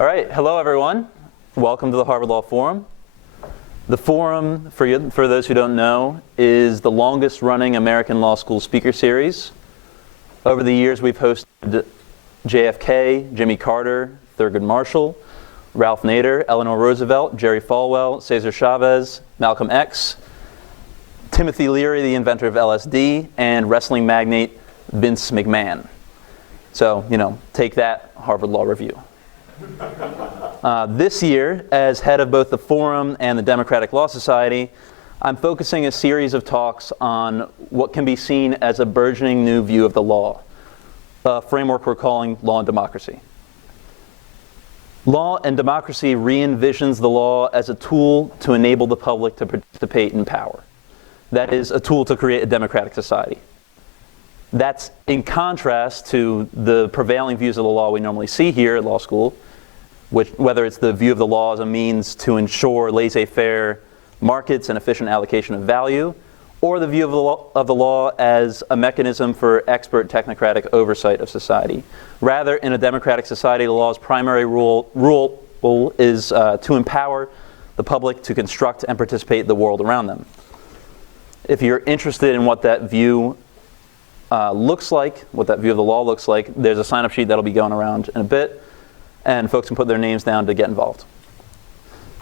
All right, hello everyone. Welcome to the Harvard Law Forum. The Forum, for those who don't know, is the longest running American law school speaker series. Over the years, we've hosted JFK, Jimmy Carter, Thurgood Marshall, Ralph Nader, Eleanor Roosevelt, Jerry Falwell, Cesar Chavez, Malcolm X, Timothy Leary, the inventor of LSD, and wrestling magnate Vince McMahon. So, take that, Harvard Law Review. This year, as head of both the Forum and the Democratic Law Society, I'm focusing a series of talks on what can be seen as a burgeoning new view of the law, a framework we're calling law and democracy. Law and democracy re-envisions the law as a tool to enable the public to participate in power. That is, a tool to create a democratic society. That's in contrast to the prevailing views of the law we normally see here at law school, whether it's the view of the law as a means to ensure laissez-faire markets and efficient allocation of value, or the view of the law as a mechanism for expert technocratic oversight of society. Rather, in a democratic society, the law's primary rule is to empower the public to construct and participate in the world around them. If you're interested in what that view looks like, what that view of the law looks like, there's a sign-up sheet that'll be going around in a bit, and folks can put their names down to get involved.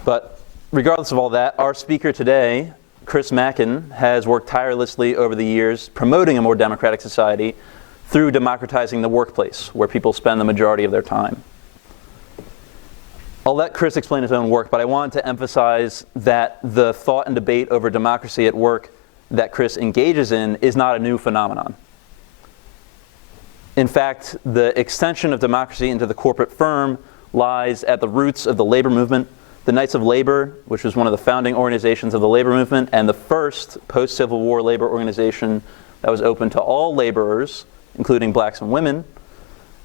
But regardless of all that, our speaker today, Chris Mackin, has worked tirelessly over the years promoting a more democratic society through democratizing the workplace, where people spend the majority of their time. I'll let Chris explain his own work, but I wanted to emphasize that the thought and debate over democracy at work that Chris engages in is not a new phenomenon. In fact, the extension of democracy into the corporate firm lies at the roots of the labor movement. The Knights of Labor, which was one of the founding organizations of the labor movement and the first post-Civil War labor organization that was open to all laborers, including blacks and women,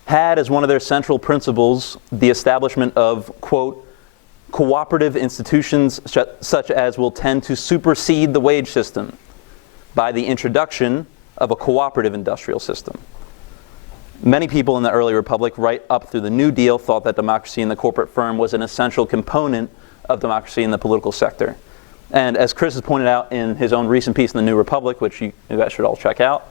had as one of their central principles the establishment of, quote, cooperative institutions such as will tend to supersede the wage system by the introduction of a cooperative industrial system. Many people in the early republic, right up through the New Deal, thought that democracy in the corporate firm was an essential component of democracy in the political sector. And as Chris has pointed out in his own recent piece in the New Republic, which you guys should all check out,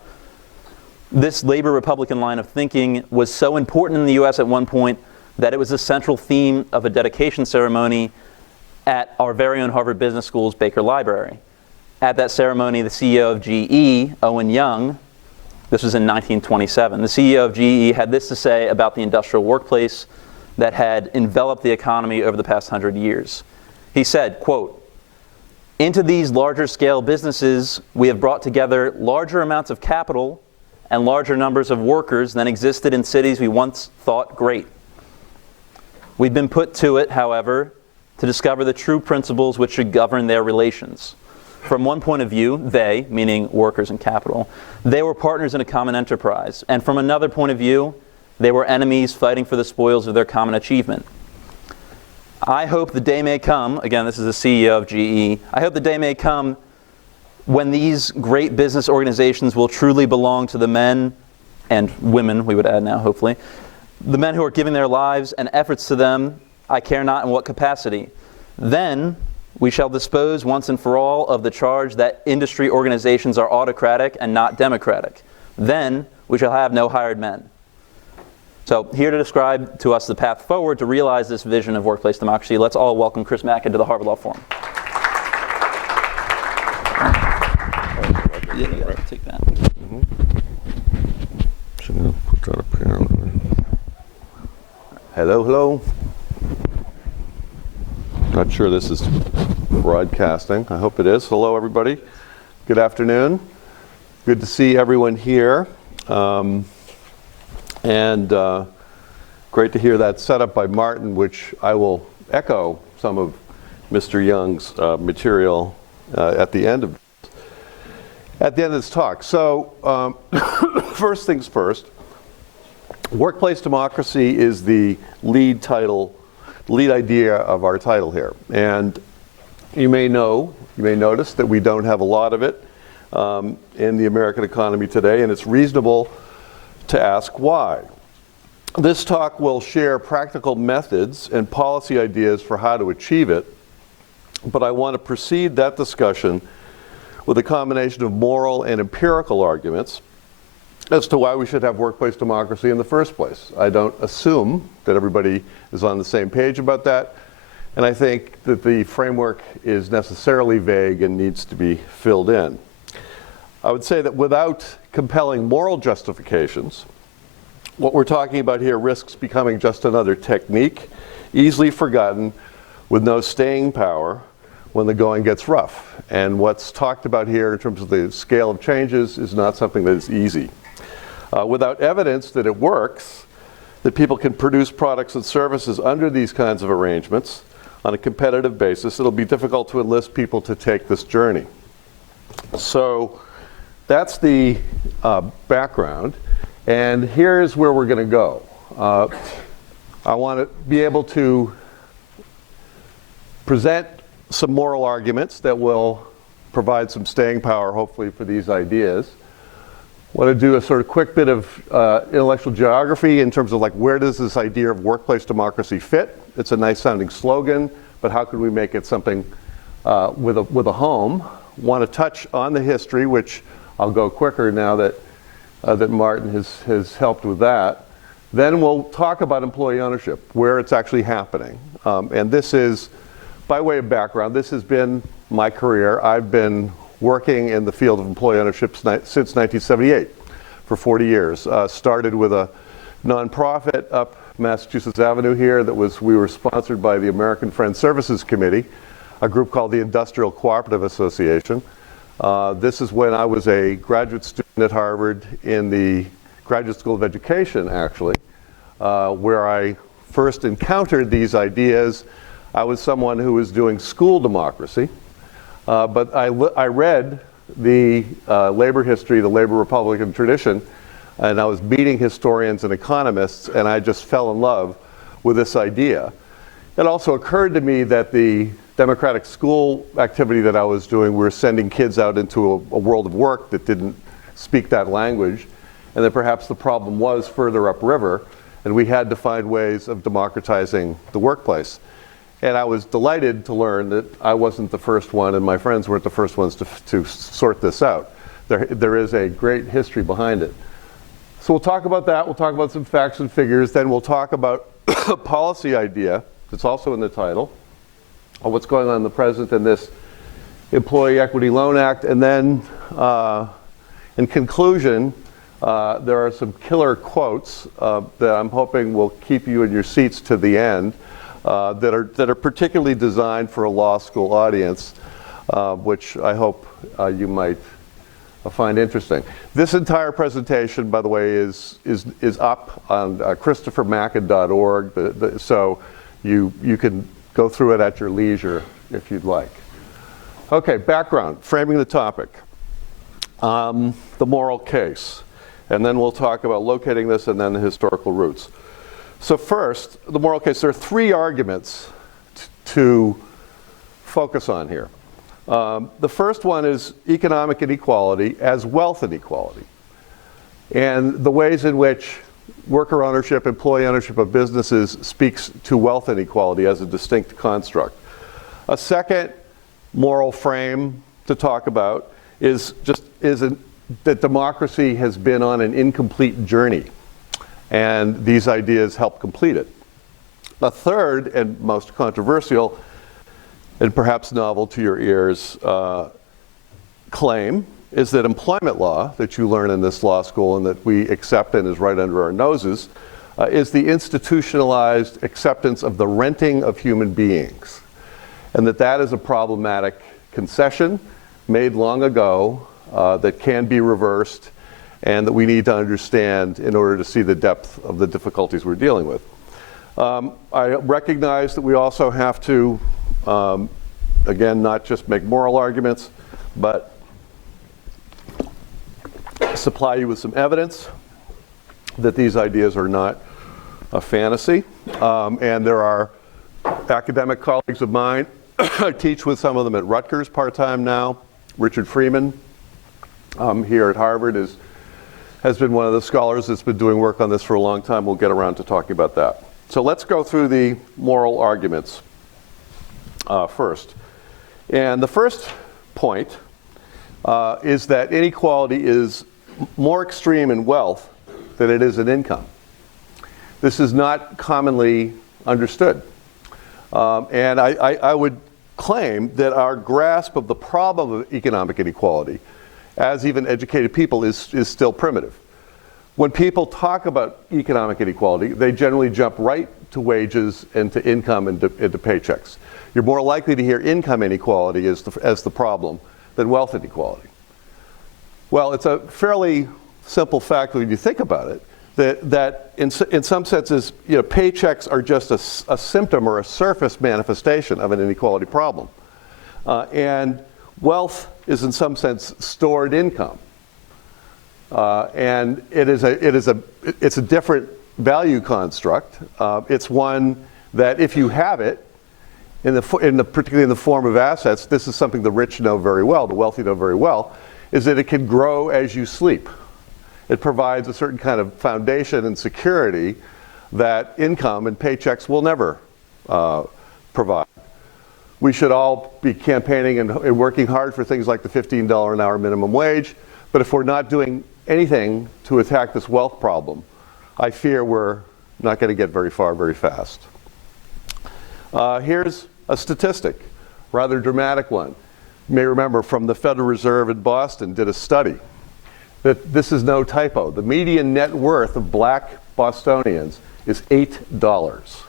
this labor Republican line of thinking was so important in the US at one point that it was a central theme of a dedication ceremony at our very own Harvard Business School's Baker Library. At that ceremony, the CEO of GE, Owen Young, this was in 1927. The CEO of GE had this to say about the industrial workplace that had enveloped the economy over the past 100 years. He said, quote, "Into these larger scale businesses, we have brought together larger amounts of capital and larger numbers of workers than existed in cities we once thought great. We've been put to it, however, to discover the true principles which should govern their relations. From one point of view, they, meaning workers and capital, they were partners in a common enterprise. And from another point of view, they were enemies fighting for the spoils of their common achievement. I hope the day may come," again, this is the CEO of GE, "I hope the day may come when these great business organizations will truly belong to the men," and women, we would add now, hopefully, "the men who are giving their lives and efforts to them, I care not in what capacity. Then we shall dispose once and for all of the charge that industry organizations are autocratic and not democratic. Then we shall have no hired men." So here to describe to us the path forward to realize this vision of workplace democracy, let's all welcome Chris Mackin to the Harvard Law Forum. Yeah, you gotta take that. Should I put that up here? Hello. Not sure this is broadcasting. I hope it is. Hello, everybody. Good afternoon. Good to see everyone here. And great to hear that setup by Martin, which I will echo some of Mr. Young's material at the end of this talk. So first things first, workplace democracy is the lead idea of our title here. And you may notice that we don't have a lot of it in the American economy today, and it's reasonable to ask why. This talk will share practical methods and policy ideas for how to achieve it, but I want to precede that discussion with a combination of moral and empirical arguments as to why we should have workplace democracy in the first place. I don't assume that everybody is on the same page about that, and I think that the framework is necessarily vague and needs to be filled in. I would say that without compelling moral justifications, what we're talking about here risks becoming just another technique, easily forgotten, with no staying power when the going gets rough. And what's talked about here in terms of the scale of changes is not something that is easy. Without evidence that it works, that people can produce products and services under these kinds of arrangements on a competitive basis, it'll be difficult to enlist people to take this journey. So that's the background. And here's where we're going to go. I want to be able to present some moral arguments that will provide some staying power, hopefully, for these ideas. I want to do a sort of quick bit of intellectual geography in terms of like where does this idea of workplace democracy fit? It's a nice sounding slogan, but how could we make it something with a home? Want to touch on the history, which I'll go quicker now that that Martin has helped with that. Then we'll talk about employee ownership, where it's actually happening. And this is, by way of background, this has been my career. I've been working in the field of employee ownership since 1978 for 40 years. Started with a nonprofit up Massachusetts Avenue here we were sponsored by the American Friends Services Committee, a group called the Industrial Cooperative Association. This is when I was a graduate student at Harvard in the Graduate School of Education, actually, where I first encountered these ideas. I was someone who was doing school democracy, but I read the labor history, the labor Republican tradition, and I was meeting historians and economists, and I just fell in love with this idea. It also occurred to me that the democratic school activity that I was doing, we were sending kids out into a world of work that didn't speak that language, and that perhaps the problem was further upriver, and we had to find ways of democratizing the workplace. And I was delighted to learn that I wasn't the first one, and my friends weren't the first ones to sort this out. There is a great history behind it. So we'll talk about that, we'll talk about some facts and figures, then we'll talk about a policy idea that's also in the title, of what's going on in the present in this Employee Equity Loan Act. And then, in conclusion, there are some killer quotes that I'm hoping will keep you in your seats to the end that are particularly designed for a law school audience, which I hope you might find interesting. This entire presentation, by the way, is up on christophermackin.org, so you can go through it at your leisure if you'd like. Okay, background, framing the topic. The moral case. And then we'll talk about locating this and then the historical roots. So first, the moral case. There are three arguments to focus on here. The first one is economic inequality as wealth inequality, and the ways in which worker ownership, employee ownership of businesses speaks to wealth inequality as a distinct construct. A second moral frame to talk about is that democracy has been on an incomplete journey, and these ideas help complete it. A third, and most controversial, and perhaps novel to your ears, claim is that employment law that you learn in this law school and that we accept and is right under our noses is the institutionalized acceptance of the renting of human beings, and that is a problematic concession made long ago that can be reversed and that we need to understand in order to see the depth of the difficulties we're dealing with. I recognize that we also have to, again, not just make moral arguments, but supply you with some evidence that these ideas are not a fantasy. And there are academic colleagues of mine. I teach with some of them at Rutgers part-time now. Richard Freeman here at Harvard is has been one of the scholars that's been doing work on this for a long time. We'll get around to talking about that. So let's go through the moral arguments first. And the first point is that inequality is more extreme in wealth than it is in income. This is not commonly understood. And I would claim that our grasp of the problem of economic inequality, as even educated people, is still primitive. When people talk about economic inequality, they generally jump right to wages and to income and into paychecks. You're more likely to hear income inequality as the problem than wealth inequality. Well, it's a fairly simple fact when you think about it, that in some senses, paychecks are just a symptom or a surface manifestation of an inequality problem. And wealth is in some sense stored income. And it's a different value construct. It's one that if you have it, particularly in the form of assets, this is something the rich know very well, the wealthy know very well, is that it can grow as you sleep. It provides a certain kind of foundation and security that income and paychecks will never provide. We should all be campaigning and working hard for things like the $15 an hour minimum wage, but if we're not doing anything to attack this wealth problem, I fear we're not going to get very far very fast. Here's a statistic, rather dramatic one. You may remember from the Federal Reserve in Boston did a study that this is no typo. The median net worth of black Bostonians is $8.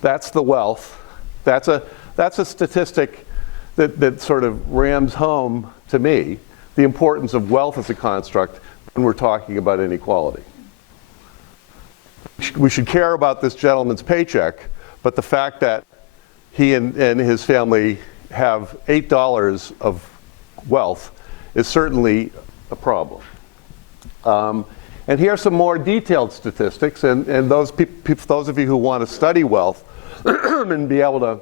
That's the wealth. That's a statistic that sort of rams home to me the importance of wealth as a construct when we're talking about inequality. We should care about this gentleman's paycheck, but the fact that he and his family have $8 of wealth is certainly a problem. And here are some more detailed statistics, and those of you who want to study wealth and be able to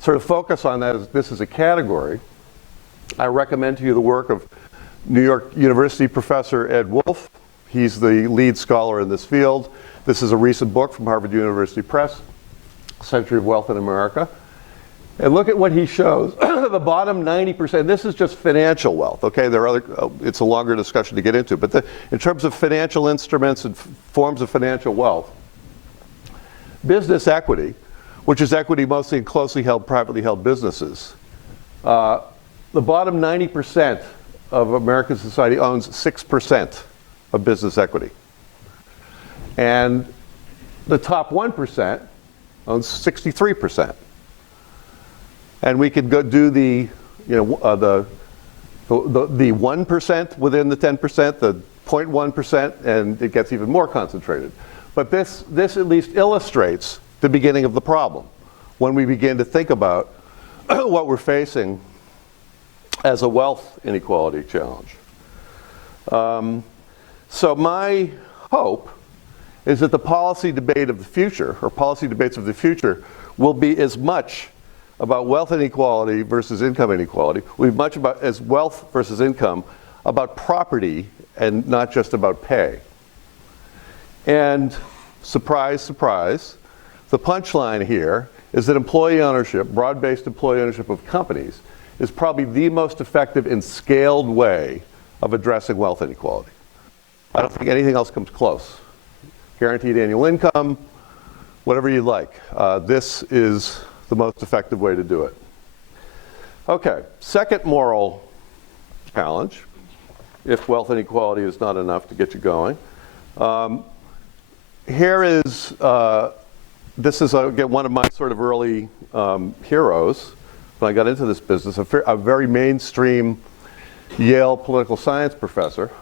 sort of focus on this as a category, I recommend to you the work of New York University professor Ed Wolf. He's the lead scholar in this field. This is a recent book from Harvard University Press, Century of Wealth in America. And look at what he shows. The bottom 90%, this is just financial wealth, okay? There are it's a longer discussion to get into, but in terms of financial instruments and forms of financial wealth, business equity, which is equity mostly in closely held, privately held businesses, the bottom 90% of American society owns 6% of business equity. And the top 1% owns 63%. And we could go do the 1% within the 10%, the 0.1%, and it gets even more concentrated. But this at least illustrates the beginning of the problem when we begin to think about what we're facing as a wealth inequality challenge. So my hope is that the policy debate of the future, or policy debates of the future, will be as much about wealth inequality versus income inequality, will be much about, as wealth versus income, about property and not just about pay. And surprise, surprise, the punchline here is that employee ownership, broad-based employee ownership of companies, is probably the most effective and scaled way of addressing wealth inequality. I don't think anything else comes close. Guaranteed annual income, whatever you like. This is the most effective way to do it. Okay, second moral challenge, if wealth inequality is not enough to get you going. Here is, this is again one of my sort of early heroes when I got into this business, a very mainstream Yale political science professor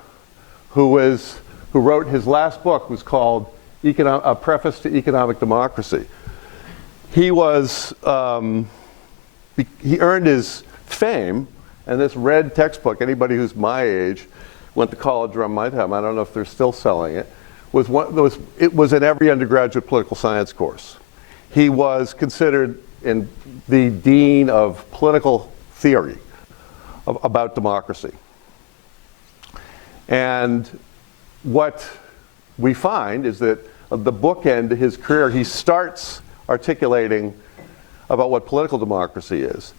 who wrote his last book was called A Preface to Economic Democracy. He was, he earned his fame, and this red textbook, anybody who's my age, went to college around my time, I don't know if they're still selling it, it was in every undergraduate political science course. He was considered the dean of political theory about democracy. And what we find is that at the bookend of his career, he starts articulating about what political democracy is.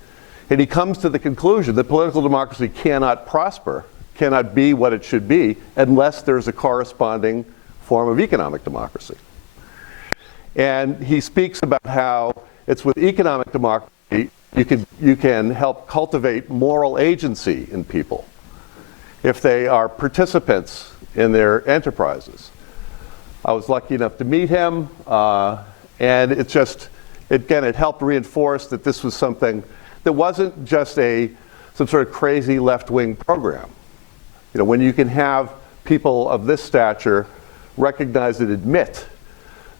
And he comes to the conclusion that political democracy cannot prosper, cannot be what it should be, unless there's a corresponding form of economic democracy. And he speaks about how it's with economic democracy you can help cultivate moral agency in people if they are participants in their enterprises. I was lucky enough to meet him, and it helped reinforce that this was something that wasn't just some sort of crazy left-wing program. You know, when you can have people of this stature recognize and admit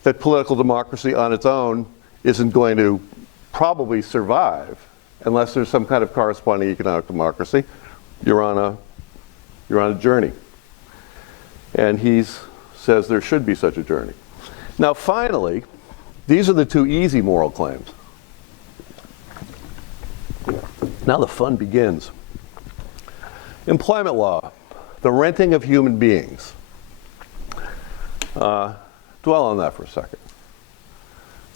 that political democracy on its own isn't going to probably survive unless there's some kind of corresponding economic democracy, you're on a journey. And he says there should be such a journey. Now finally, these are the two easy moral claims. Now the fun begins. Employment law, the renting of human beings. Dwell on that for a second.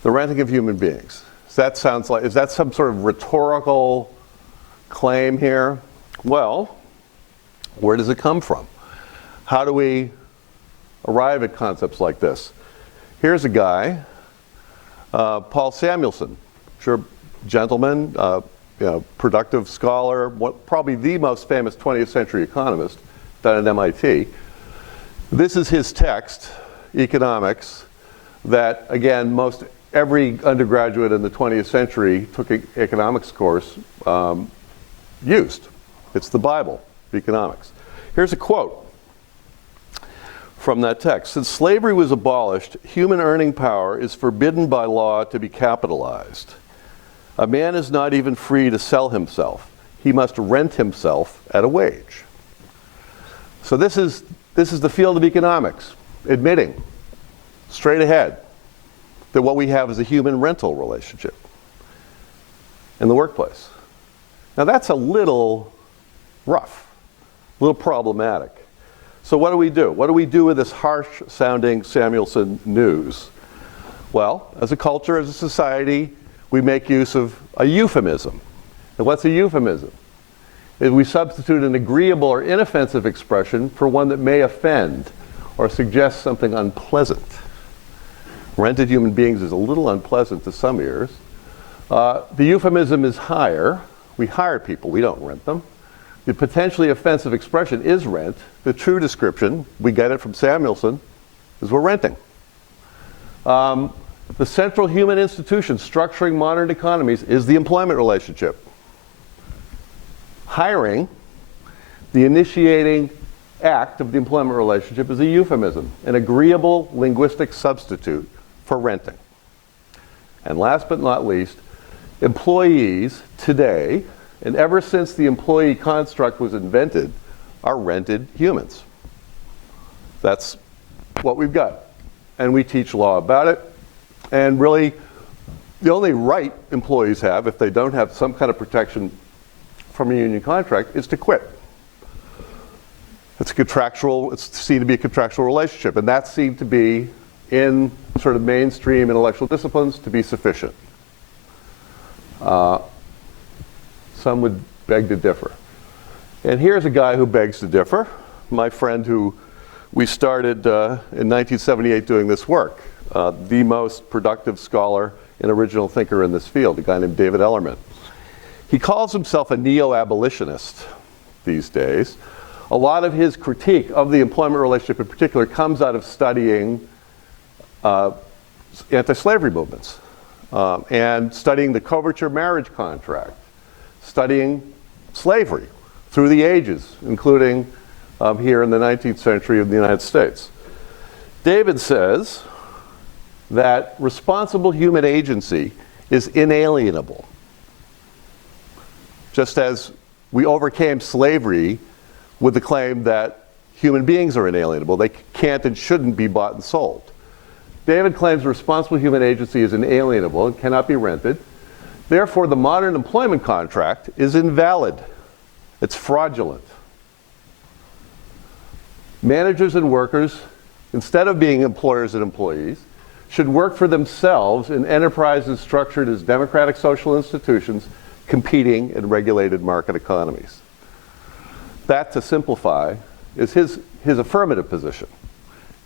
The renting of human beings. Is that some sort of rhetorical claim here? Well, where does it come from? How do we arrive at concepts like this? Here's a guy, Paul Samuelson, sure, gentleman, productive scholar, probably the most famous 20th century economist done at MIT. This is his text, Economics, that again, most every undergraduate in the 20th century took an economics course used. It's the Bible, economics. Here's a quote from that text. Since slavery was abolished, human earning power is forbidden by law to be capitalized. A man is not even free to sell himself. He must rent himself at a wage. So this is the field of economics, admitting straight ahead that what we have is a human rental relationship in the workplace. Now that's a little rough, a little problematic. So what do we do? What do we do with this harsh-sounding Samuelson news? Well, as a culture, as a society, we make use of a euphemism. And what's a euphemism? We substitute an agreeable or inoffensive expression for one that may offend or suggest something unpleasant. Rented human beings is a little unpleasant to some ears. The euphemism is hire. We hire people, we don't rent them. The potentially offensive expression is rent. The true description, we get it from Samuelson, is we're renting. The central human institution structuring modern economies is the employment relationship. Hiring, the initiating act of the employment relationship, is a euphemism, an agreeable linguistic substitute for renting. And last but not least, employees today, and ever since the employee construct was invented, are rented humans. That's what we've got. And we teach law about it. And really, the only right employees have, if they don't have some kind of protection from a union contract, is to quit. It's seen to be a contractual relationship, and that's seen to be, in sort of mainstream intellectual disciplines, to be sufficient. Some would beg to differ. And here's a guy who begs to differ, my friend who we started in 1978 doing this work, the most productive scholar and original thinker in this field, a guy named David Ellerman. He calls himself a neo-abolitionist these days. A lot of his critique of the employment relationship in particular comes out of studying anti-slavery movements and studying the coverture marriage contract, studying slavery through the ages, including here in the 19th century of the United States. David says that responsible human agency is inalienable. Just as we overcame slavery with the claim that human beings are inalienable, they can't and shouldn't be bought and sold. David claims responsible human agency is inalienable and cannot be rented. Therefore, the modern employment contract is invalid. It's fraudulent. Managers and workers, instead of being employers and employees, should work for themselves in enterprises structured as democratic social institutions competing in regulated market economies. That, to simplify, is his affirmative position.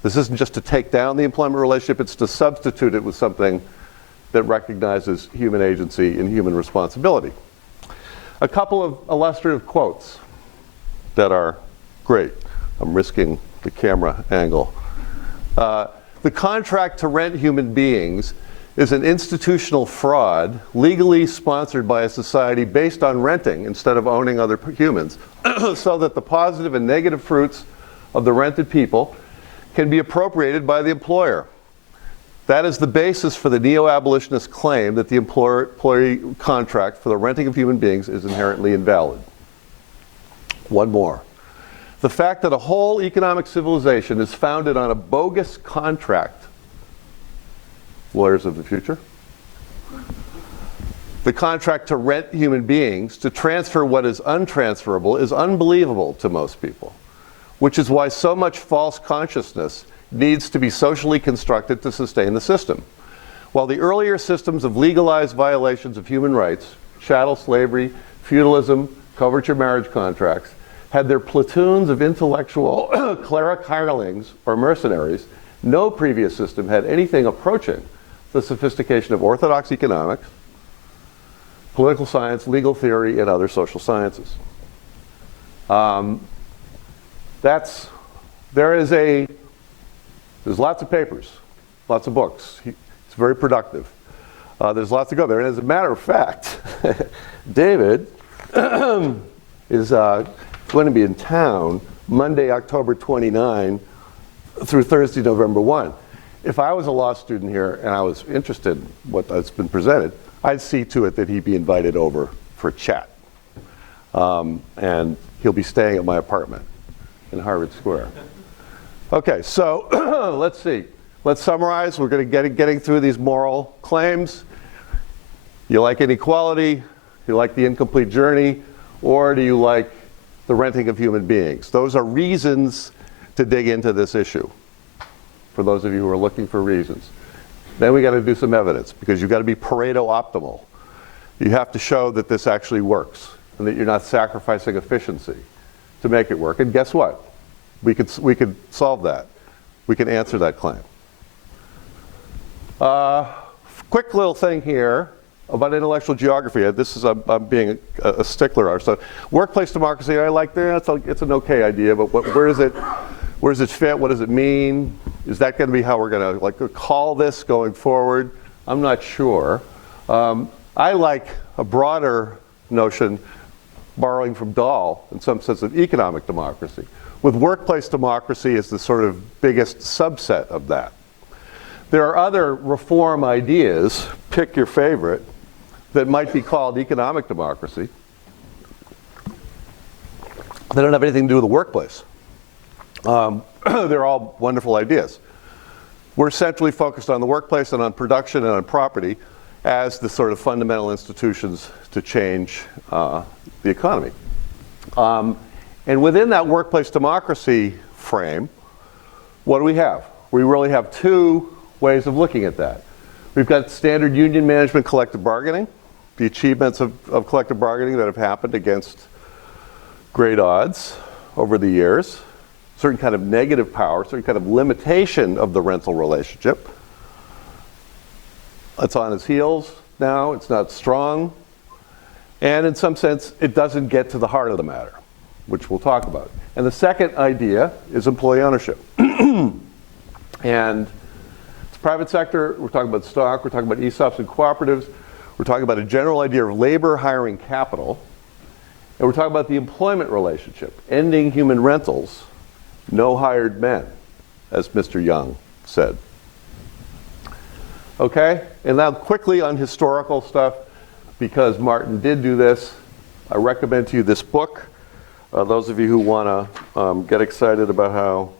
This isn't just to take down the employment relationship, it's to substitute it with something that recognizes human agency and human responsibility. A couple of illustrative quotes that are great. I'm risking the camera angle. The contract to rent human beings is an institutional fraud legally sponsored by a society based on renting instead of owning other humans, so that the positive and negative fruits of the rented people can be appropriated by the employer. That is the basis for the neo-abolitionist claim that the employer-employee contract for the renting of human beings is inherently invalid. One more. The fact that a whole economic civilization is founded on a bogus contract, lawyers of the future, the contract to rent human beings to transfer what is untransferable is unbelievable to most people, which is why so much false consciousness needs to be socially constructed to sustain the system. While the earlier systems of legalized violations of human rights, chattel slavery, feudalism, coverture marriage contracts, had their platoons of intellectual cleric hirelings or mercenaries, no previous system had anything approaching the sophistication of orthodox economics, political science, legal theory, and other social sciences. There's lots of papers, lots of books. It's very productive. There's lots to go there. And as a matter of fact, David is going to be in town Monday, October 29 through Thursday, November 1. If I was a law student here and I was interested in what's been presented, I'd see to it that he be invited over for a chat. And he'll be staying at my apartment in Harvard Square. Okay, so let's see. Let's summarize. We're going to getting through these moral claims. You like inequality? You like the incomplete journey? Or do you like the renting of human beings? Those are reasons to dig into this issue, for those of you who are looking for reasons. Then we got to do some evidence, because you've got to be Pareto optimal. You have to show that this actually works and that you're not sacrificing efficiency to make it work. And guess what? We could solve that. We can answer that claim. Quick little thing here about intellectual geography. This is, I'm being a stickler. So workplace democracy, I like that. It's an okay idea, but where does it fit? What does it mean? Is that going to be how we're going to call this going forward? I'm not sure. I like a broader notion, borrowing from Dahl, in some sense, of economic democracy, with workplace democracy as the sort of biggest subset of that. There are other reform ideas, pick your favorite, that might be called economic democracy. They don't have anything to do with the workplace. They're all wonderful ideas. We're centrally focused on the workplace and on production and on property as the sort of fundamental institutions to change the economy. And within that workplace democracy frame, what do we have? We really have two ways of looking at that. We've got standard union management collective bargaining, the achievements of collective bargaining that have happened against great odds over the years, certain kind of negative power, certain kind of limitation of the rental relationship. It's on its heels now, it's not strong, and in some sense, it doesn't get to the heart of the matter, which we'll talk about. And the second idea is employee ownership. And it's private sector, we're talking about stock, we're talking about ESOPs and cooperatives, we're talking about a general idea of labor hiring capital, and we're talking about the employment relationship, ending human rentals, no hired men, as Mr. Young said. Okay, and now quickly on historical stuff, because Martin did do this, I recommend to you this book. Those of you who want to get excited about how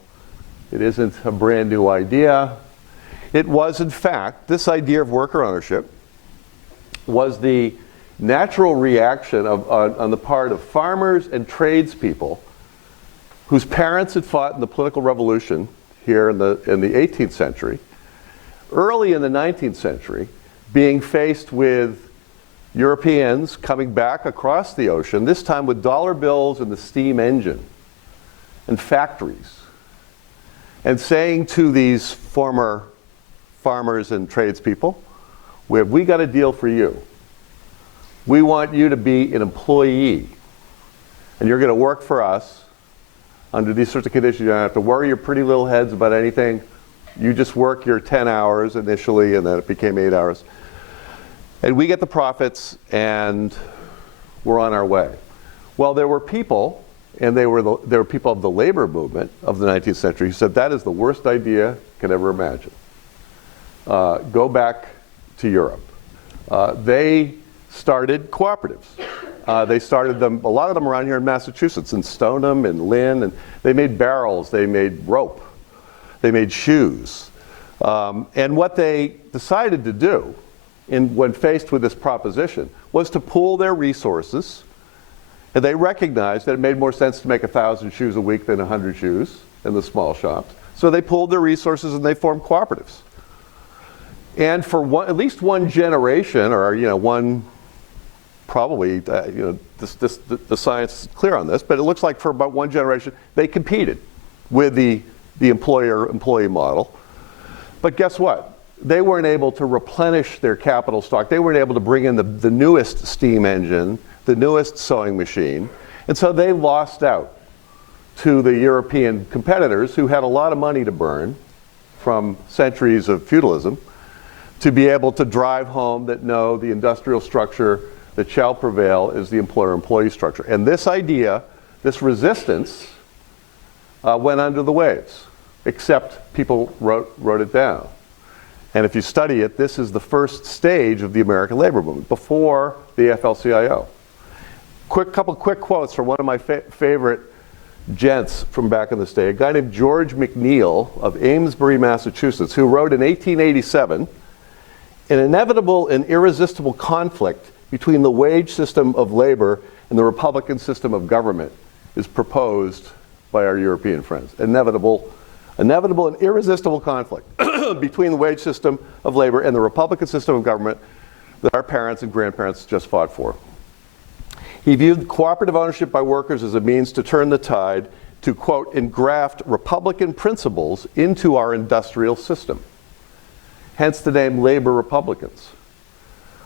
it isn't a brand new idea. It was, in fact, this idea of worker ownership was the natural reaction on the part of farmers and tradespeople whose parents had fought in the political revolution here in the 18th century, early in the 19th century, being faced with Europeans coming back across the ocean, this time with dollar bills and the steam engine and factories, and saying to these former farmers and tradespeople, we got a deal for you. We want you to be an employee, and you're going to work for us under these sorts of conditions. You don't have to worry your pretty little heads about anything. You just work your 10 hours initially, and then it became 8 hours. And we get the profits, and we're on our way. Well, there were people, and there were people of the labor movement of the 19th century who said that is the worst idea you could ever imagine. Go back to Europe. They started cooperatives. They started them, a lot of them around here in Massachusetts, in Stoneham and Lynn, and they made barrels, they made rope, they made shoes. And what they decided to do when faced with this proposition was to pool their resources, and they recognized that it made more sense to make 1,000 shoes a week than 100 shoes in the small shops. So they pooled their resources and they formed cooperatives. And for at least one generation, or one, probably, the science is clear on this, but it looks like for about one generation, they competed with the employer-employee model. But guess what? They weren't able to replenish their capital stock. They weren't able to bring in the newest steam engine, the newest sewing machine. And so they lost out to the European competitors who had a lot of money to burn from centuries of feudalism to be able to drive home that no, the industrial structure that shall prevail is the employer-employee structure. And this idea, this resistance, went under the waves, except people wrote it down. And if you study it, this is the first stage of the American labor movement, before the AFL-CIO. Couple quick quotes from one of my favorite gents from back in this day, a guy named George McNeil of Amesbury, Massachusetts, who wrote in 1887, an inevitable and irresistible conflict between the wage system of labor and the Republican system of government is proposed by our European friends. Inevitable and irresistible conflict between the wage system of labor and the Republican system of government that our parents and grandparents just fought for. He viewed cooperative ownership by workers as a means to turn the tide to, quote, engraft Republican principles into our industrial system. Hence the name labor Republicans.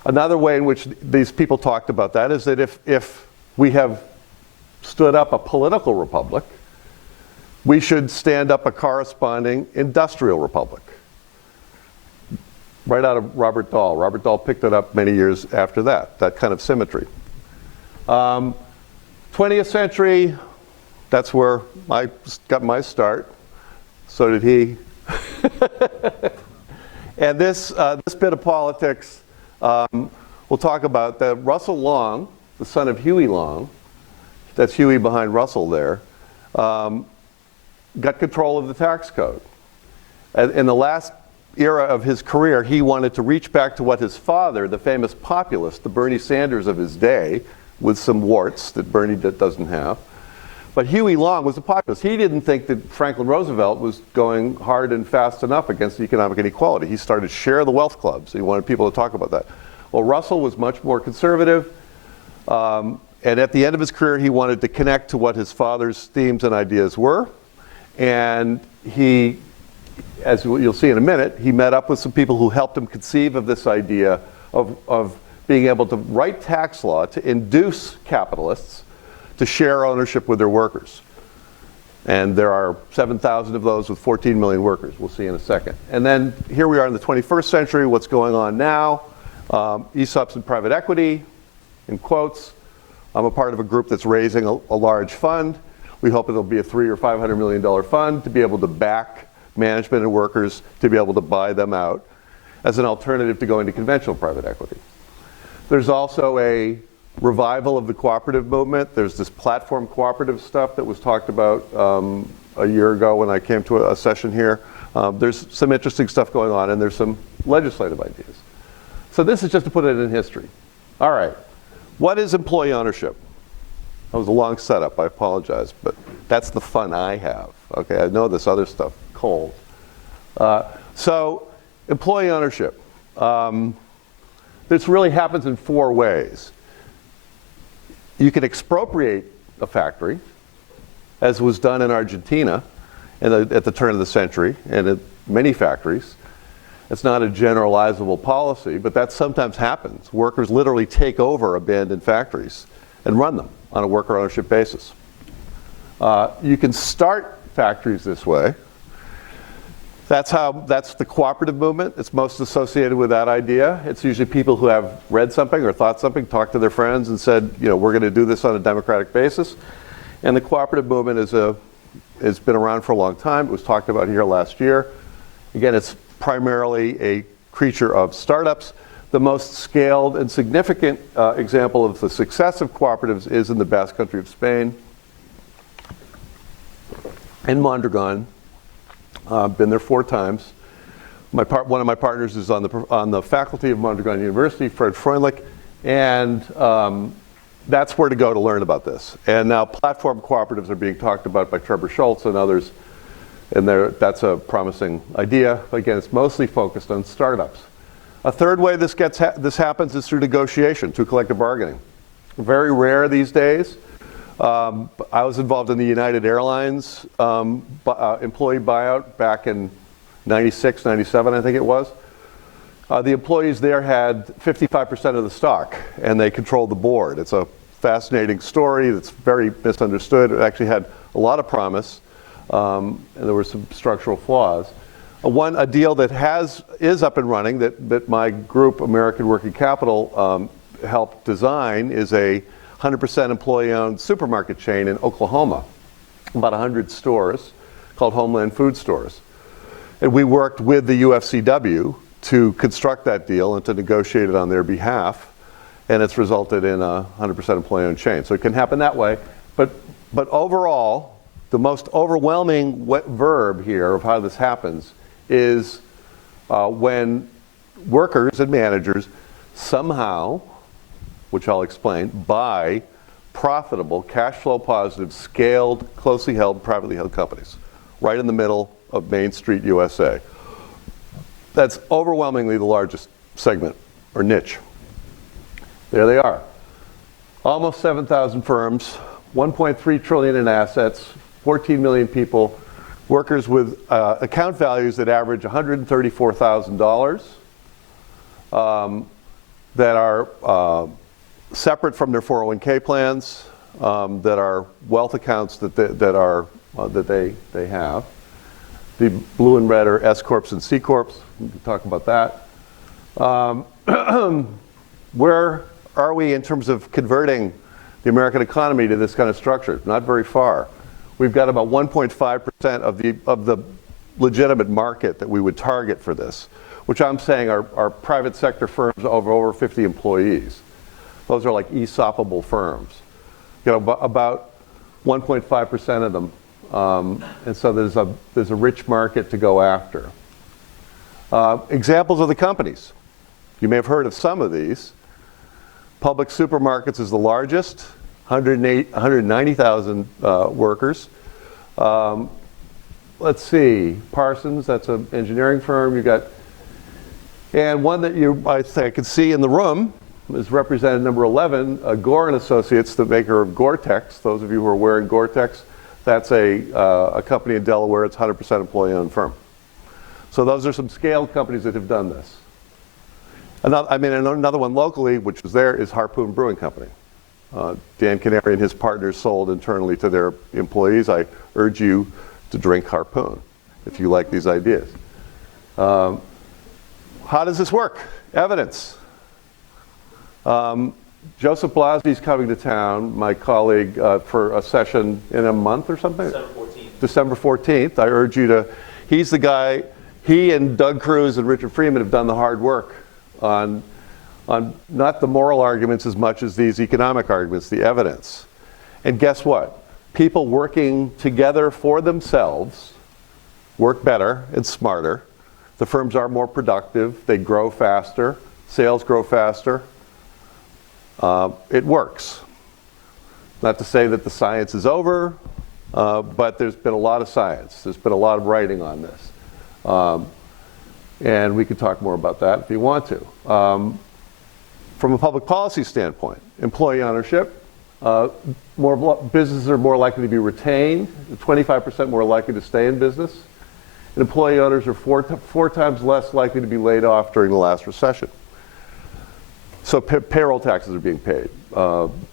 Another way in which these people talked about that is that if we have stood up a political republic, we should stand up a corresponding industrial republic. Right out of Robert Dahl. Robert Dahl picked it up many years after that kind of symmetry. 20th century, that's where I got my start. So did he. And this bit of politics, we'll talk about that. Russell Long, the son of Huey Long, that's Huey behind Russell there, got control of the tax code. In the last era of his career, he wanted to reach back to what his father, the famous populist, the Bernie Sanders of his day, with some warts that Bernie doesn't have. But Huey Long was a populist. He didn't think that Franklin Roosevelt was going hard and fast enough against economic inequality. He started Share the Wealth Clubs. He wanted people to talk about that. Well, Russell was much more conservative. And at the end of his career, he wanted to connect to what his father's themes and ideas were. And he, as you'll see in a minute, he met up with some people who helped him conceive of this idea of being able to write tax law to induce capitalists to share ownership with their workers. And there are 7,000 of those with 14 million workers. We'll see in a second. And then here we are in the 21st century. What's going on now? ESOPs and private equity, in quotes. I'm a part of a group that's raising a large fund. We hope it'll be a $300 or $500 million fund to be able to back management and workers to be able to buy them out as an alternative to going to conventional private equity. There's also a revival of the cooperative movement. There's this platform cooperative stuff that was talked about a year ago when I came to a session here. There's some interesting stuff going on, and there's some legislative ideas. So this is just to put it in history. All right, what is employee ownership? That was a long setup, I apologize, but that's the fun I have. Okay, I know this other stuff cold. So, employee ownership. This really happens in 4 ways. You can expropriate a factory, as was done in Argentina at the turn of the century, and at many factories. It's not a generalizable policy, but that sometimes happens. Workers literally take over abandoned factories and run them on a worker ownership basis. You can start factories this way. That's the cooperative movement. It's most associated with that idea. It's usually people who have read something or thought something, talked to their friends and said, we're going to do this on a democratic basis. And the cooperative movement has been around for a long time. It was talked about here last year. Again, it's primarily a creature of startups. The most scaled and significant example of the success of cooperatives is in the Basque Country of Spain. In Mondragon. Been there 4 times. One of my partners is on the faculty of Mondragon University, Fred Freundlich, and that's where to go to learn about this. And now platform cooperatives are being talked about by Trevor Schultz and others, and that's a promising idea. Again, it's mostly focused on startups. A third way this happens is through negotiation, through collective bargaining. Very rare these days. I was involved in the United Airlines employee buyout back in 96, 97, I think it was. The employees there had 55% of the stock, and they controlled the board. It's a fascinating story that's very misunderstood. It actually had a lot of promise, and there were some structural flaws. A deal that is up and running that my group, American Working Capital, helped design is a 100% employee-owned supermarket chain in Oklahoma, about 100 stores, called Homeland Food Stores. And we worked with the UFCW to construct that deal and to negotiate it on their behalf, and it's resulted in a 100% employee-owned chain. So it can happen that way, but overall, the most overwhelming verb here of how this happens is when workers and managers somehow, which I'll explain, buy profitable, cash flow positive, scaled, closely held, privately held companies, right in the middle of Main Street, USA. That's overwhelmingly the largest segment or niche. There they are. Almost 7,000 firms, 1.3 trillion in assets, 14 million people, workers with account values that average $134,000 that are separate from their 401k plans, that are wealth accounts that they have. The blue and red are S corps and C corps. We can talk about that. Where are we in terms of converting the American economy to this kind of structure? Not very far. We've got about 1.5% of the legitimate market that we would target for this, which I'm saying are private sector firms over 50 employees. Those are like ESOPable firms. About 1.5% of them. And so there's a rich market to go after. Examples of the companies. You may have heard of some of these. Public Supermarkets is the largest, 190,000 workers. Let's see, Parsons, that's an engineering firm. You got, and one that I can see in the room is represented number 11, Gore and Associates, the maker of Gore-Tex. Those of you who are wearing Gore-Tex, that's a company in Delaware. It's 100% employee-owned firm. So those are some scaled companies that have done this. Another one locally, which is there, is Harpoon Brewing Company. Dan Canary and his partners sold internally to their employees. I urge you to drink Harpoon if you like these ideas. How does this work? Evidence. Joseph Blasby's coming to town, my colleague, for a session in a month or something? December 14th. December 14th. I urge you to, he's the guy, he and Doug Cruz and Richard Freeman have done the hard work on not the moral arguments as much as these economic arguments, the evidence. And guess what? People working together for themselves work better and smarter. The firms are more productive. They grow faster. Sales grow faster. It works. Not to say that the science is over, but there's been a lot of science. There's been a lot of writing on this. And we can talk more about that if you want to. From a public policy standpoint, employee ownership, businesses are more likely to be retained, 25% more likely to stay in business. And employee owners are four times less likely to be laid off during the last recession. So payroll taxes are being paid.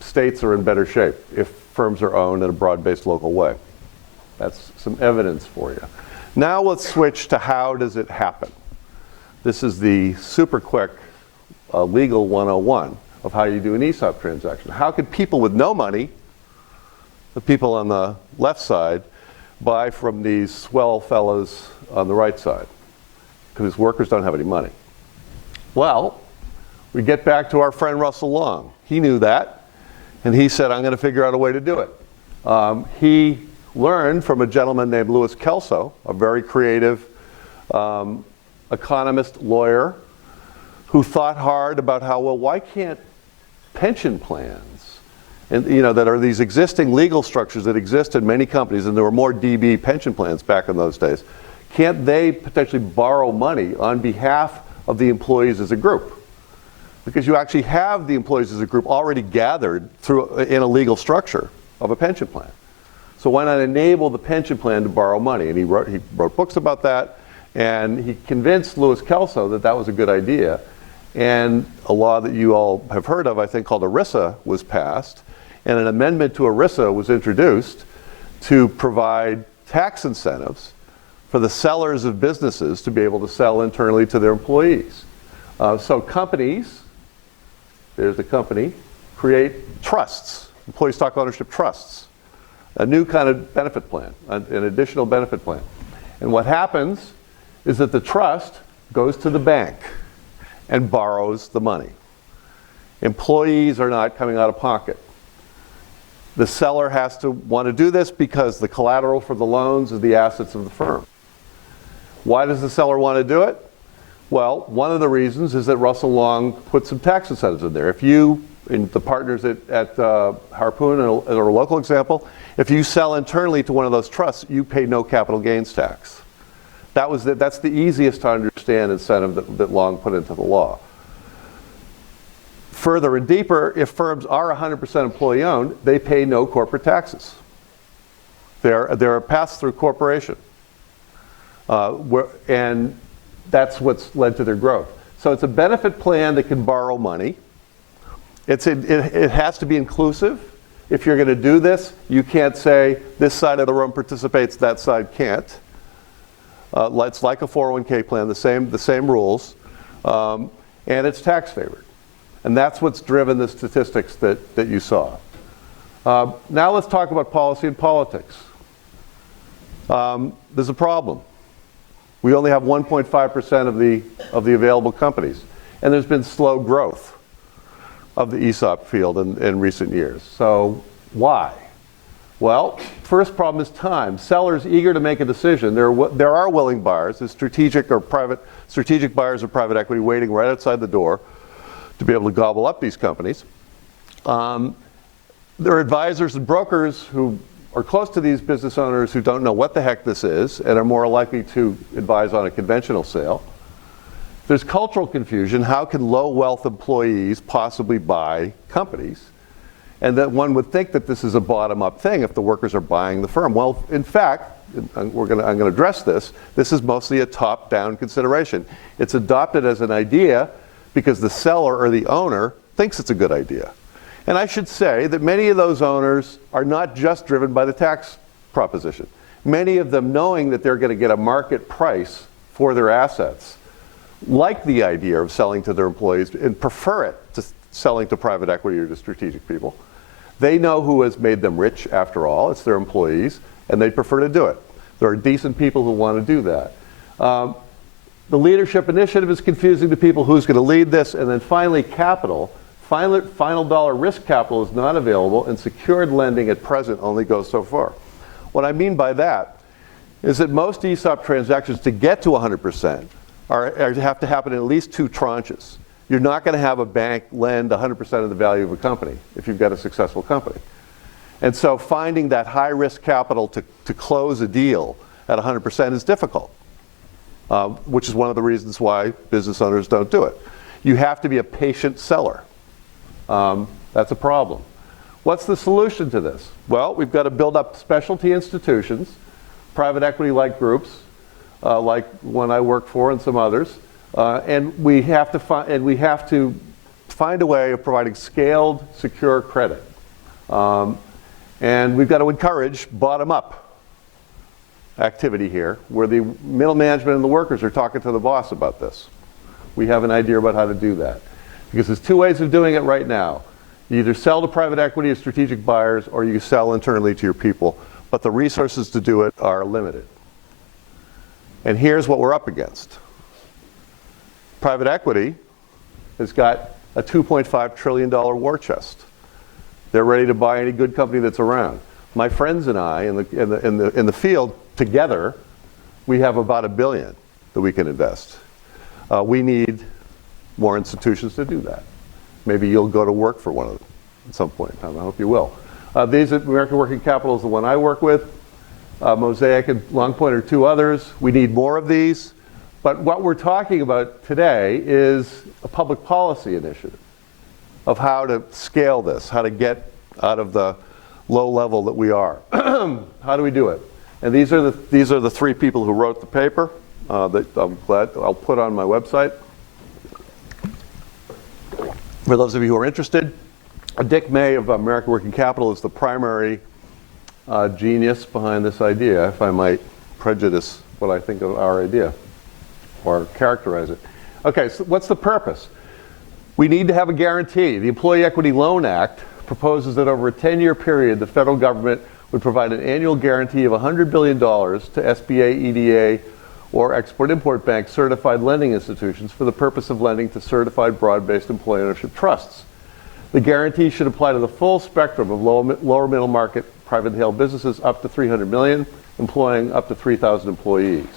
States are in better shape if firms are owned in a broad-based local way. That's some evidence for you. Now let's switch to how does it happen. This is the super quick legal 101 of how you do an ESOP transaction. How can people with no money, the people on the left side, buy from these swell fellows on the right side? Because workers don't have any money. Well, we get back to our friend Russell Long. He knew that, and he said, I'm going to figure out a way to do it. He learned from a gentleman named Louis Kelso, a very creative economist, lawyer, who thought hard about how, well, why can't pension plans, and that are these existing legal structures that exist in many companies, and there were more DB pension plans back in those days, can't they potentially borrow money on behalf of the employees as a group? Because you actually have the employees as a group already gathered in a legal structure of a pension plan. So why not enable the pension plan to borrow money? And he wrote books about that, and he convinced Louis Kelso that that was a good idea. And a law that you all have heard of, I think, called Erisa, was passed, and an amendment to Erisa was introduced to provide tax incentives for the sellers of businesses to be able to sell internally to their employees. So companies, there's the company, create trusts, employee stock ownership trusts, a new kind of benefit plan, an additional benefit plan. And what happens is that the trust goes to the bank and borrows the money. Employees are not coming out of pocket. The seller has to want to do this because the collateral for the loans is the assets of the firm. Why does the seller want to do it? Well, one of the reasons is that Russell Long put some tax incentives in there. If you, in the partners at Harpoon, as our local example, if you sell internally to one of those trusts, you pay no capital gains tax. That's the easiest to understand incentive that Long put into the law. Further and deeper, if firms are 100% employee owned, they pay no corporate taxes. They're a pass-through corporation. And that's what's led to their growth. So it's a benefit plan that can borrow money. It has to be inclusive. If you're going to do this, you can't say this side of the room participates, that side can't. It's like a 401k plan, the same rules, and it's tax favored. And that's what's driven the statistics that you saw. Now let's talk about policy and politics. There's a problem. We only have 1.5% of the available companies. And there's been slow growth of the ESOP field in recent years. So why? Well, first problem is time. Sellers eager to make a decision. There are willing buyers, there's strategic buyers of private equity waiting right outside the door to be able to gobble up these companies. There are advisors and brokers who are close to these business owners who don't know what the heck this is and are more likely to advise on a conventional sale. There's cultural confusion. How can low wealth employees possibly buy companies? And that one would think that this is a bottom-up thing if the workers are buying the firm. Well, in fact, I'm going to address this. This is mostly a top-down consideration. It's adopted as an idea because the seller or the owner thinks it's a good idea. And I should say that many of those owners are not just driven by the tax proposition. Many of them, knowing that they're going to get a market price for their assets, like the idea of selling to their employees and prefer it to selling to private equity or to strategic people. They know who has made them rich after all. It's their employees, and they prefer to do it. There are decent people who want to do that. The leadership initiative is confusing to people who's going to lead this. And then finally, capital. Final dollar risk capital is not available, and secured lending at present only goes so far. What I mean by that is that most ESOP transactions, to get to 100%, have to happen in at least two tranches. You're not going to have a bank lend 100% of the value of a company if you've got a successful company. And so finding that high-risk capital to close a deal at 100% is difficult, which is one of the reasons why business owners don't do it. You have to be a patient seller. That's a problem. What's the solution to this? Well, we've got to build up specialty institutions, private equity-like groups, like one I work for and some others, and we have to find a way of providing scaled, secure credit. And we've got to encourage bottom-up activity here, where the middle management and the workers are talking to the boss about this. We have an idea about how to do that. Because there's two ways of doing it right now. You either sell to private equity or strategic buyers, or you sell internally to your people. But the resources to do it are limited. And here's what we're up against. Private equity has got a $2.5 trillion war chest. They're ready to buy any good company that's around. My friends and I, in the field, together, we have about $1 billion that we can invest. We need more institutions to do that. Maybe you'll go to work for one of them at some point in time. I hope you will. These American Working Capital is the one I work with. Mosaic and Longpoint are two others. We need more of these. But what we're talking about today is a public policy initiative of how to scale this, how to get out of the low level that we are. How do we do it? And these are the three people who wrote the paper that I'm glad I'll put on my website. For those of you who are interested, Dick May of American Working Capital is the primary genius behind this idea, if I might prejudice what I think of our idea or characterize it. Okay, so what's the purpose? We need to have a guarantee. The Employee Equity Loan Act proposes that over a 10-year period, the federal government would provide an annual guarantee of $100 billion to SBA, EDA, or Export-Import Bank certified lending institutions for the purpose of lending to certified broad-based employee ownership trusts. The guarantee should apply to the full spectrum of lower middle market privately held businesses up to $300 million, employing up to 3,000 employees.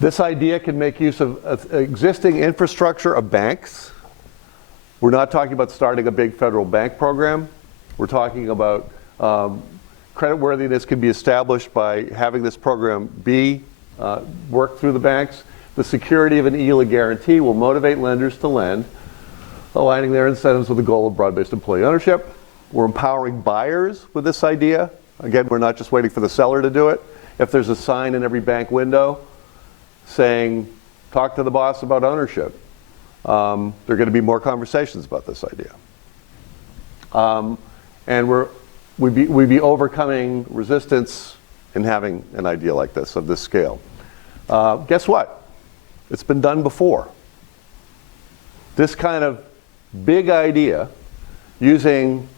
This idea can make use of existing infrastructure of banks. We're not talking about starting a big federal bank program. We're talking about creditworthiness can be established by having this program be worked through the banks. The security of an ELA guarantee will motivate lenders to lend, aligning their incentives with the goal of broad-based employee ownership. We're empowering buyers with this idea. Again, we're not just waiting for the seller to do it. If there's a sign in every bank window saying, talk to the boss about ownership, there are going to be more conversations about this idea. And we'd be overcoming resistance in having an idea like this, of this scale. Guess what? It's been done before. This kind of big idea, using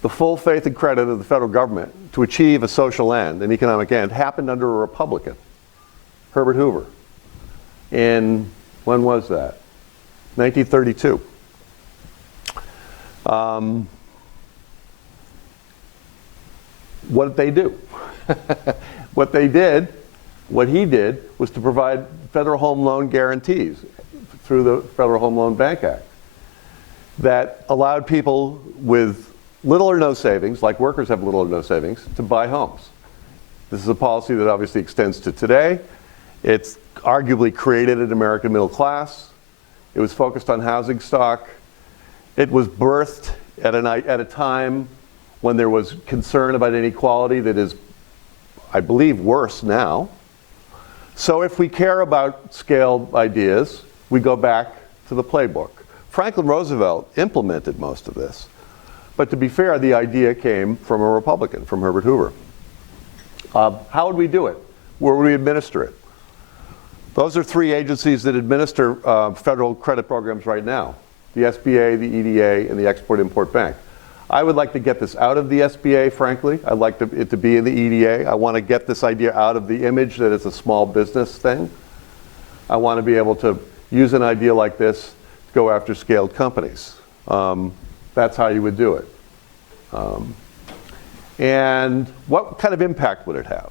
the full faith and credit of the federal government to achieve a social end, an economic end, happened under a Republican, Herbert Hoover. And when was that? 1932. What did they do? What he did was to provide federal home loan guarantees through the Federal Home Loan Bank Act that allowed people with little or no savings, like workers have little or no savings, to buy homes. This is a policy that obviously extends to today. It's arguably created an American middle class. It was focused on housing stock. It was birthed at a time when there was concern about inequality that is, I believe, worse now. So if we care about scaled ideas, we go back to the playbook. Franklin Roosevelt implemented most of this. But to be fair, the idea came from a Republican, from Herbert Hoover. How would we do it? Where would we administer it? Those are three agencies that administer federal credit programs right now: the SBA, the EDA, and the Export-Import Bank. I would like to get this out of the SBA, frankly. I'd like it to be in the EDA. I want to get this idea out of the image that it's a small business thing. I want to be able to use an idea like this to go after scaled companies. That's how you would do it. And what kind of impact would it have?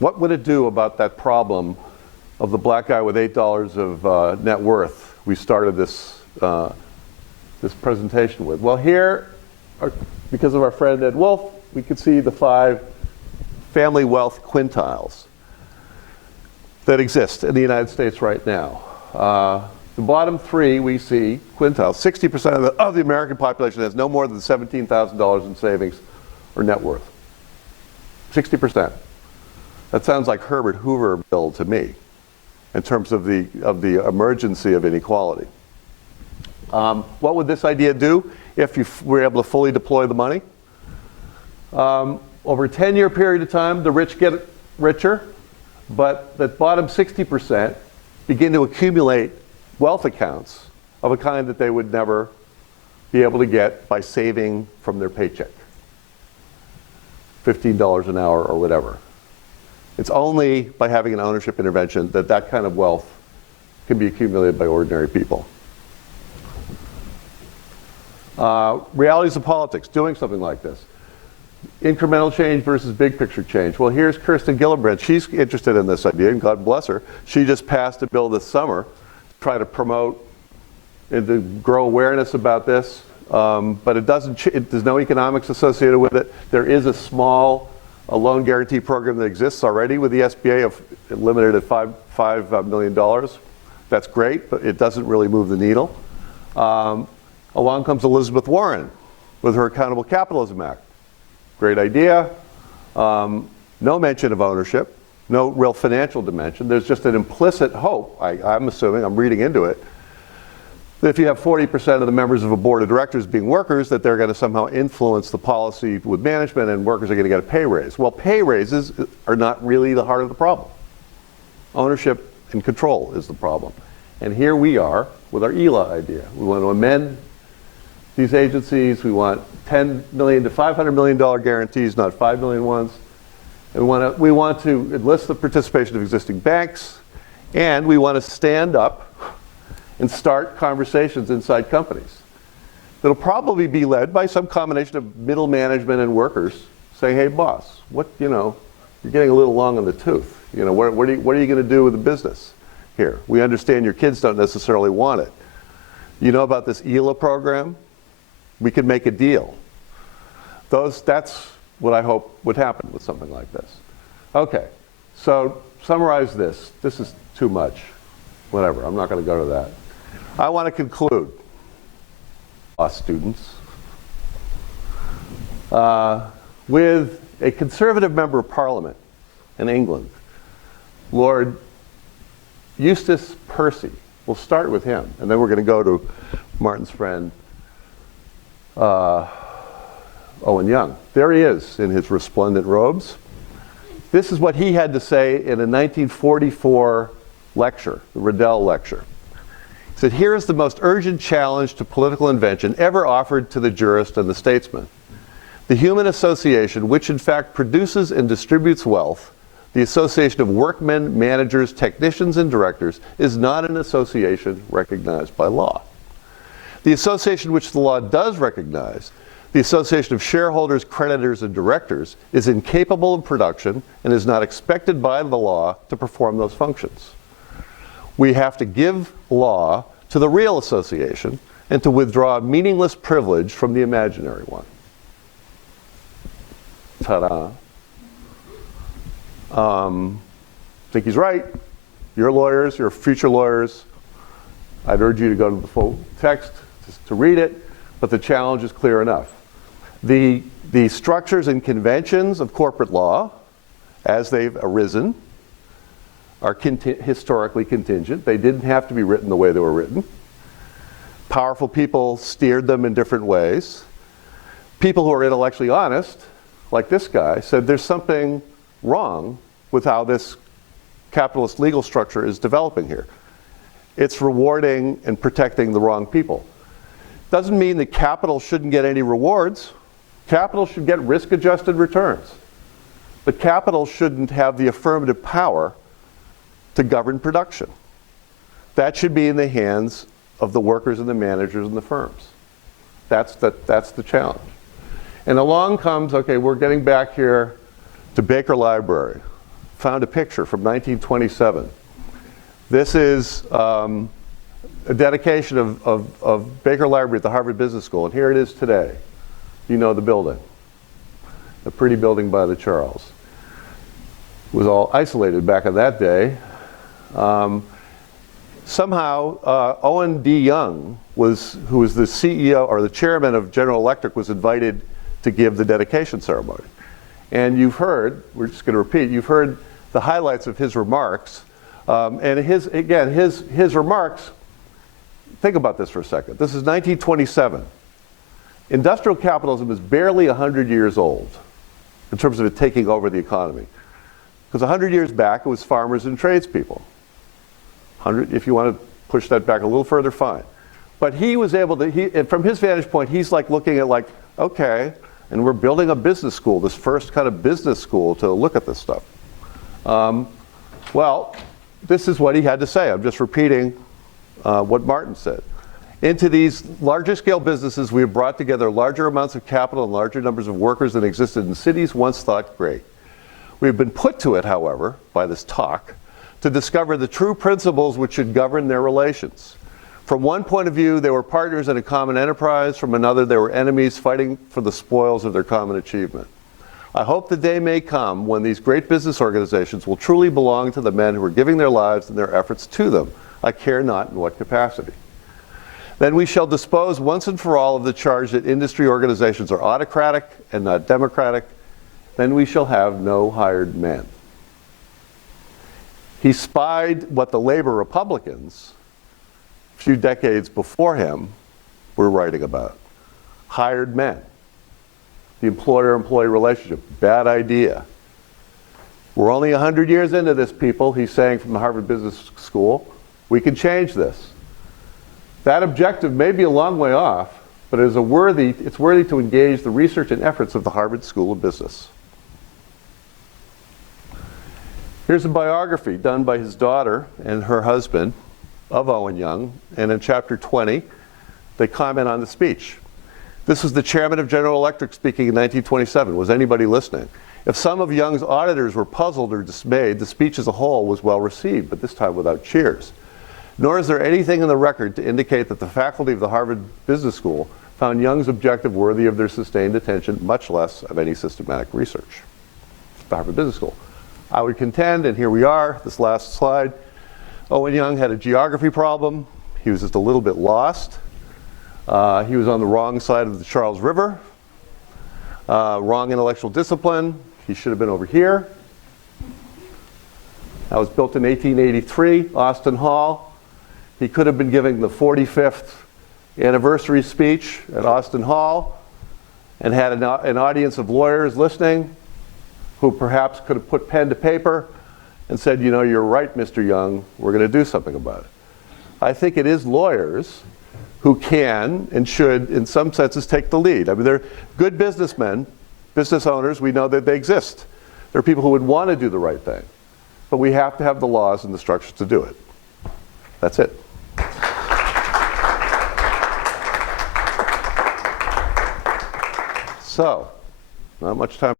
What would it do about that problem of the black guy with $8 of net worth? We started this this presentation with? Well, here, because of our friend Ed Wolf, we could see the 5 family wealth quintiles that exist in the United States right now. The bottom 3 we see quintiles. 60% of the American population has no more than $17,000 in savings or net worth. 60%. That sounds like Herbert Hoover bill to me in terms of the emergency of inequality. What would this idea do if you were able to fully deploy the money? Over a 10-year period of time, the rich get richer, but the bottom 60% begin to accumulate wealth accounts of a kind that they would never be able to get by saving from their paycheck. $15 an hour or whatever. It's only by having an ownership intervention that that kind of wealth can be accumulated by ordinary people. Realities of politics, doing something like this. Incremental change versus big picture change. Well, here's Kirsten Gillibrand. She's interested in this idea, and God bless her. She just passed a bill this summer to try to promote and to grow awareness about this. But it doesn't. There's no economics associated with it. There is a loan guarantee program that exists already with the SBA of limited at $5 million. That's great, but it doesn't really move the needle. Along comes Elizabeth Warren with her Accountable Capitalism Act. Great idea. No mention of ownership, no real financial dimension. There's just an implicit hope, I'm assuming, I'm reading into it, that if you have 40% of the members of a board of directors being workers, that they're going to somehow influence the policy with management and workers are going to get a pay raise. Well, pay raises are not really the heart of the problem. Ownership and control is the problem. And here we are with our ELA idea. We want to amend these agencies. We want $10 million to $500 million guarantees, not $5 million ones. And we want to enlist the participation of existing banks, and we want to stand up and start conversations inside companies. That'll probably be led by some combination of middle management and workers saying, hey boss, you're getting a little long on the tooth. What are you going to do with the business here? We understand your kids don't necessarily want it. You know about this ELA program? We can make a deal. That's what I hope would happen with something like this. Okay, so summarize this. This is too much. Whatever, I'm not going to go to that. I want to conclude, law students, with a conservative member of Parliament in England, Lord Eustace Percy. We'll start with him, and then we're going to go to Martin's friend, Owen Young. There he is in his resplendent robes. This is what he had to say in a 1944 lecture, the Riddell Lecture. He said, here is the most urgent challenge to political invention ever offered to the jurist and the statesman. The human association, which in fact produces and distributes wealth, the association of workmen, managers, technicians, and directors, is not an association recognized by law. The association which the law does recognize, the association of shareholders, creditors, and directors, is incapable of production and is not expected by the law to perform those functions. We have to give law to the real association and to withdraw meaningless privilege from the imaginary one. Ta-da. I think he's right. You're lawyers, you're future lawyers. I'd urge you to go to the full text to read it, but the challenge is clear enough. The structures and conventions of corporate law, as they've arisen, are historically contingent. They didn't have to be written the way they were written. Powerful people steered them in different ways. People who are intellectually honest, like this guy, said there's something wrong with how this capitalist legal structure is developing here. It's rewarding and protecting the wrong people. Doesn't mean that capital shouldn't get any rewards. Capital should get risk-adjusted returns. But capital shouldn't have the affirmative power to govern production. That should be in the hands of the workers and the managers and the firms. That's the challenge. And along comes, okay, we're getting back here to Baker Library. Found a picture from 1927. This is a dedication of Baker Library at the Harvard Business School, and here it is today. You know the building. A pretty building by the Charles. It was all isolated back in that day. Somehow, Owen D. Young, who was the CEO or the chairman of General Electric, was invited to give the dedication ceremony. And you've heard, we're just going to repeat, you've heard the highlights of his remarks. And his remarks, think about this for a second. This is 1927. Industrial capitalism is barely 100 years old in terms of it taking over the economy. Because 100 years back, it was farmers and tradespeople. If you want to push that back a little further, fine. But he was able to, from his vantage point, he's like looking at like, okay, and we're building a business school, this first kind of business school to look at this stuff. Well, this is what he had to say. I'm just repeating what Martin said. Into these larger scale businesses, we have brought together larger amounts of capital and larger numbers of workers than existed in cities once thought great. We have been put to it, however, by this talk, to discover the true principles which should govern their relations. From one point of view, they were partners in a common enterprise. From another, they were enemies fighting for the spoils of their common achievement. I hope the day may come when these great business organizations will truly belong to the men who are giving their lives and their efforts to them. I care not in what capacity. Then we shall dispose once and for all of the charge that industry organizations are autocratic and not democratic. Then we shall have no hired men. He spied what the labor Republicans, a few decades before him, were writing about. Hired men. The employer-employee relationship. Bad idea. We're only 100 years into this, people, he's saying from the Harvard Business School. We can change this. That objective may be a long way off, but it's worthy to engage the research and efforts of the Harvard School of Business. Here's a biography done by his daughter and her husband of Owen Young, and in chapter 20, they comment on the speech. This was the chairman of General Electric speaking in 1927. Was anybody listening? If some of Young's auditors were puzzled or dismayed, the speech as a whole was well received, but this time without cheers. Nor is there anything in the record to indicate that the faculty of the Harvard Business School found Young's objective worthy of their sustained attention, much less of any systematic research. The Harvard Business School. I would contend, and here we are, this last slide, Owen Young had a geography problem. He was just a little bit lost. He was on the wrong side of the Charles River. Wrong intellectual discipline. He should have been over here. That was built in 1883, Austin Hall. He could have been giving the 45th anniversary speech at Austin Hall and had an audience of lawyers listening who perhaps could have put pen to paper and said, you know, you're right, Mr. Young, we're going to do something about it. I think it is lawyers who can and should, in some senses, take the lead. I mean, they're good businessmen, business owners, we know that they exist. There are people who would want to do the right thing. But we have to have the laws and the structures to do it. That's it. So, not much time